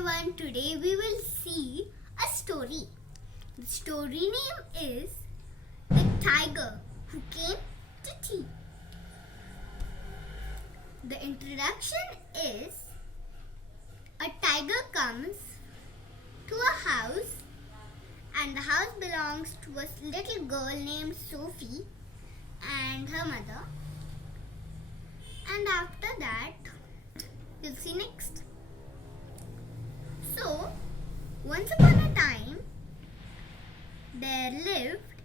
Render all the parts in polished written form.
everyone, today we will see a story. The story name is The Tiger Who Came to Tea. The introduction is a tiger comes to a house and the house belongs to a little girl named Sophie and her mother. And after that, you'll see next. So, once upon a time, there lived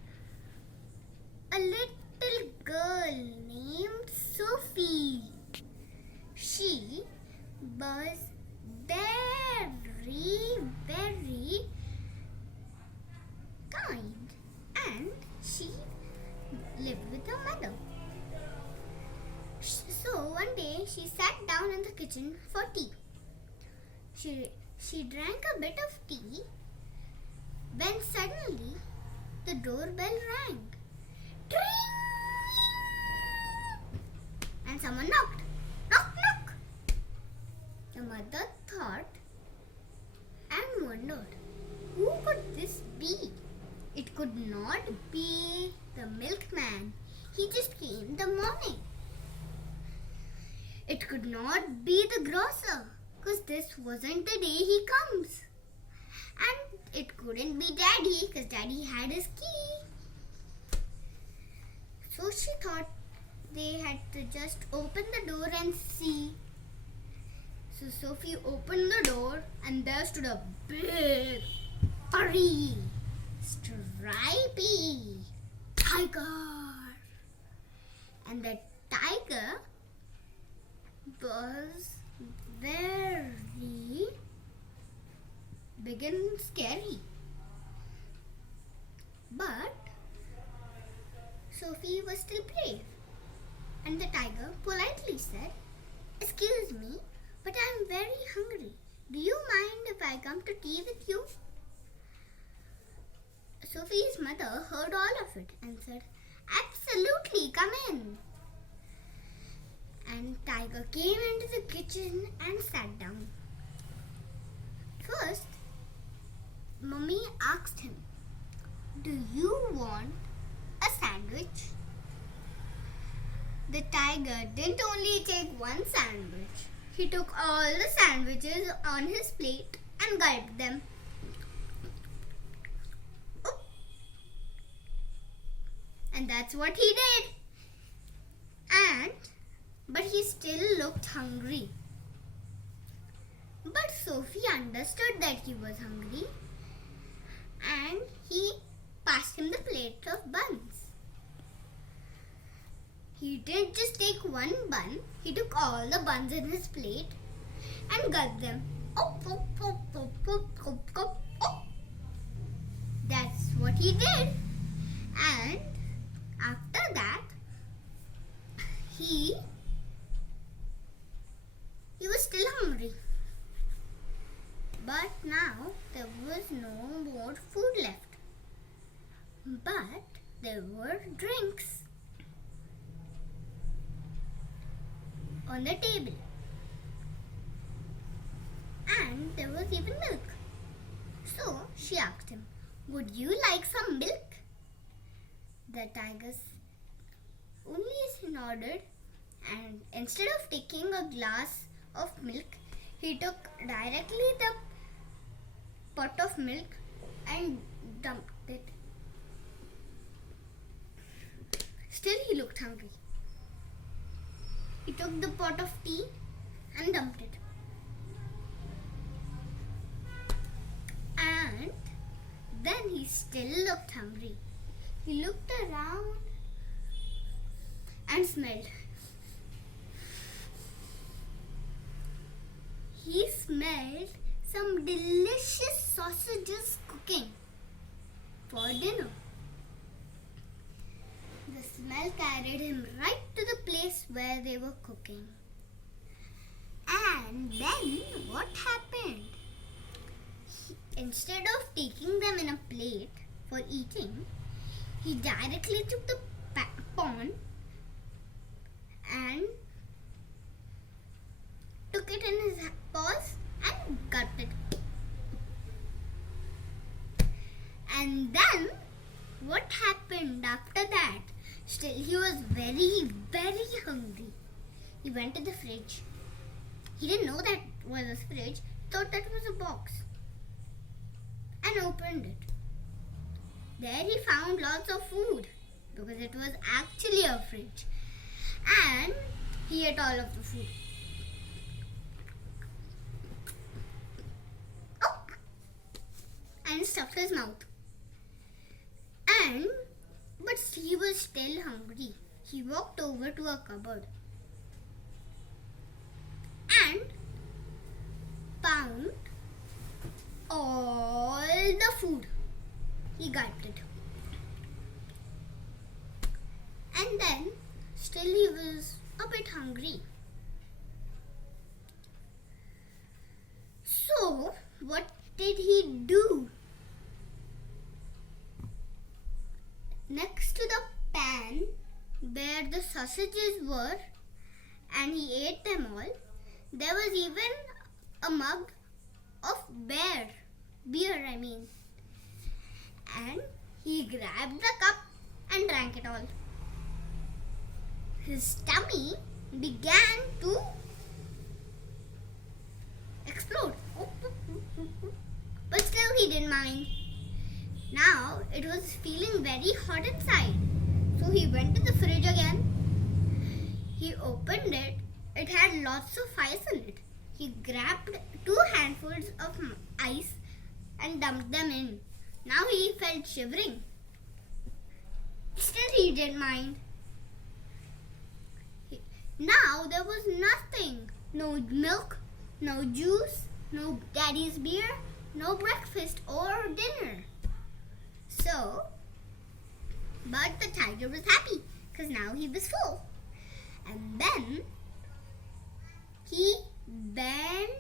a little girl named Sophie. She was very kind and she lived with her mother. So one day she sat down in the kitchen for tea. She drank a bit of tea when suddenly the doorbell rang. Tring! And someone knocked. Knock, knock. The mother thought and wondered, who could this be? It could not be the milkman. He just came in the morning. It could not be the grocer, because this wasn't the day he comes. And it couldn't be Daddy, because Daddy had his key. So she thought they had to just open the door and see. So Sophie opened the door and there stood a big, furry, stripy tiger. And the tiger was very big and scary. But Sophie was still brave. And the tiger politely said, "Excuse me, but I'm very hungry. Do you mind if I come to tea with you?" Sophie's mother heard all of it and said, "Absolutely, come in." And Tiger came into the kitchen and sat down. First, Mummy asked him, "Do you want a sandwich?" The tiger didn't only take one sandwich. He took all the sandwiches on his plate and gulped them. Oop. And that's what he did. But he still looked hungry. But Sophie understood that he was hungry and he passed him the plate of buns. He didn't just take one bun, he took all the buns in his plate and gulped them. That's what he did. And after that, he was still hungry. But now there was no more food left. But there were drinks on the table. And there was even milk. So she asked him, "Would you like some milk?" The tiger only nodded, and instead of taking a glass of milk, he took directly the pot of milk and dumped it. Still he looked hungry. He took the pot of tea and dumped it. And then he still looked hungry. He looked around and smelled. He smelled some delicious sausages cooking for dinner. The smell carried him right to the place where they were cooking. And then what happened? Instead of taking them in a plate for eating, he directly took the pan and took it in his paws and gulped it. Still, he was very, very hungry. He went to the fridge. He didn't know that was a fridge. He thought that was a box. And opened it. There he found lots of food because it was actually a fridge. And he ate all of the food. Oh! And stuffed his mouth. But he was still hungry. He walked over to a cupboard and found all the food. He gulped it. And then, still he was a bit hungry. So, what did he do? Next to the pan where the sausages were, and he ate them all, there was even a mug of beer. And he grabbed the cup and drank it all. His tummy began to explode. But still he didn't mind. Now it was feeling very hot inside. So he went to the fridge again. He opened it. It had lots of ice in it. He grabbed 2 handfuls of ice and dumped them in. Now he felt shivering. Still he didn't mind. Now there was nothing. No milk, no juice, no daddy's beer, no breakfast or dinner. But the tiger was happy because now he was full. And then he went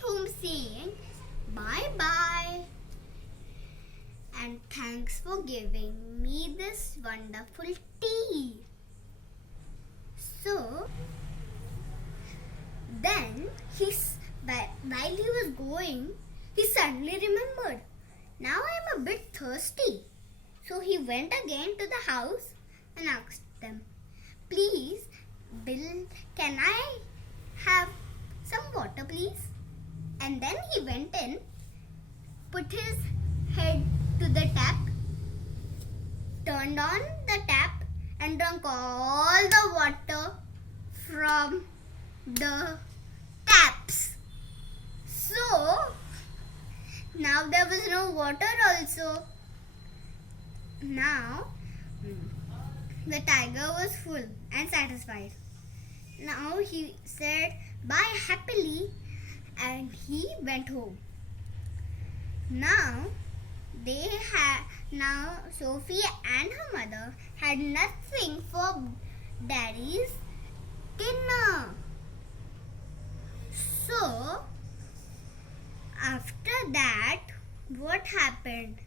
home saying, bye-bye and thanks for giving me this wonderful tea. So then while he was going, he suddenly remembered, now I am a bit thirsty. So he went again to the house and asked them, please, Bill, can I have some water, please? And then he went in, put his head to the tap, turned on the tap and drank all the water from the taps. So now there was no water also. Now the tiger was full and satisfied. Now he said bye happily and he went home. Now Sophie and her mother had nothing for daddy's dinner. So after that, what happened?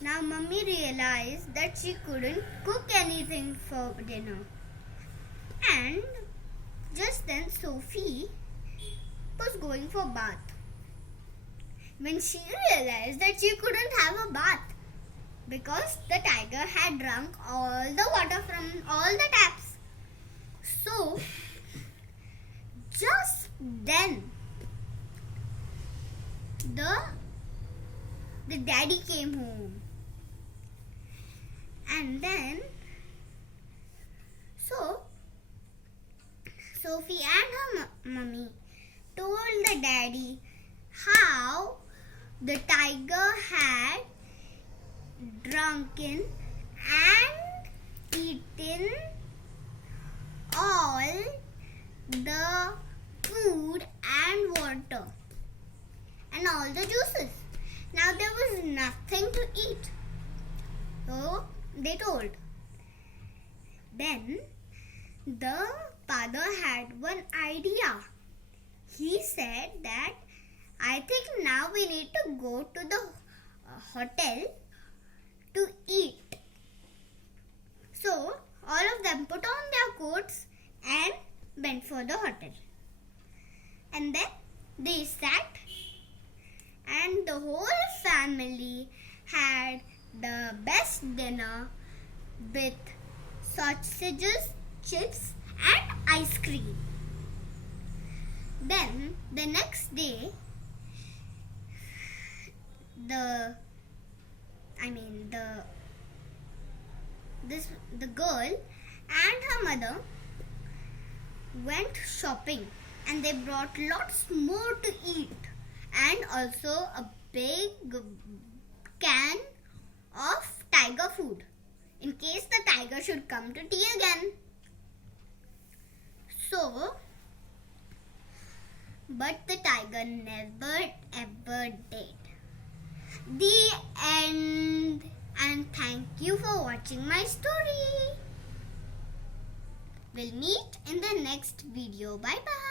Now Mummy realized that she couldn't cook anything for dinner. And just then Sophie was going for a bath. When she realized that she couldn't have a bath because the tiger had drunk all the water from all the taps. So just then the daddy came home. And then Sophie and her mummy told the daddy how the tiger had drunken and eaten all the food and water and all the juices. Now there was nothing to eat. So they told. Then the father had one idea. He said that I think now we need to go to the hotel to eat. So all of them put on their coats and went for the hotel. And then they sat, and the whole family had the best dinner with sausages, chips, and ice cream. Then the next day, the girl and her mother went shopping, and they brought lots more to eat, and also a big can of tiger food in case the tiger should come to tea again. So, but the tiger never ever did. The end. And thank you for watching my story. We'll meet in the next video. Bye bye.